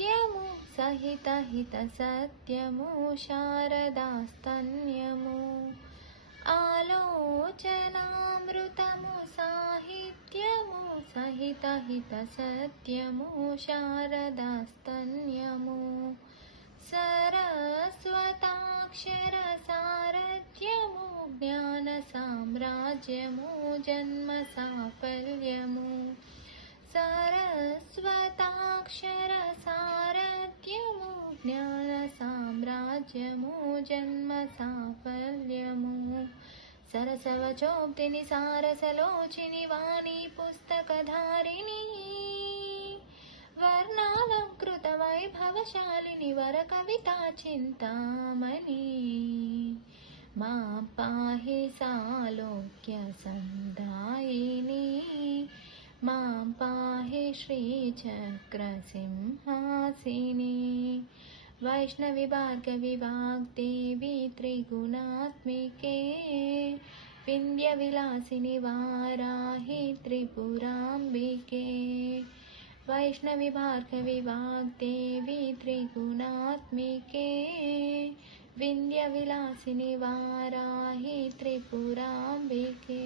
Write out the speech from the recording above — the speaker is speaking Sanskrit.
सत्यमु सहित हित सत्यमु शारदास्तन्यमु आलोचनामृतमु साहित्यमु सहित हित सत्यमु शारदास्तन्यमु सरस्वताक्षर सारथ्यमु ज्ञान साम्राज्यमु जन्म साफल्यमु सरस्वताक्षर सारथ्यमु ज्ञान साम्राज्यमु जन्म साफल्यमु सरसवचोक्तिनि सारसलोचिनि वाणी पुस्तकधारिणी वर्णालंकृत वैभवशालिनि वरकविता चिन्तामणि मां पाहि सालोक्य संदायिनी मां पाहि श्रीचक्रसिंहासिनी वैष्णवी भार्गवी वाग्देवी त्रिगुणात्मिके विन्ध्यविलासिनि वाराहि त्रिपुराम्बिके वैष्णवी भार्गवी वाग्देवी त्रिगुणात्मिके विन्ध्यविलासिनि वाराहि त्रिपुराम्बिके।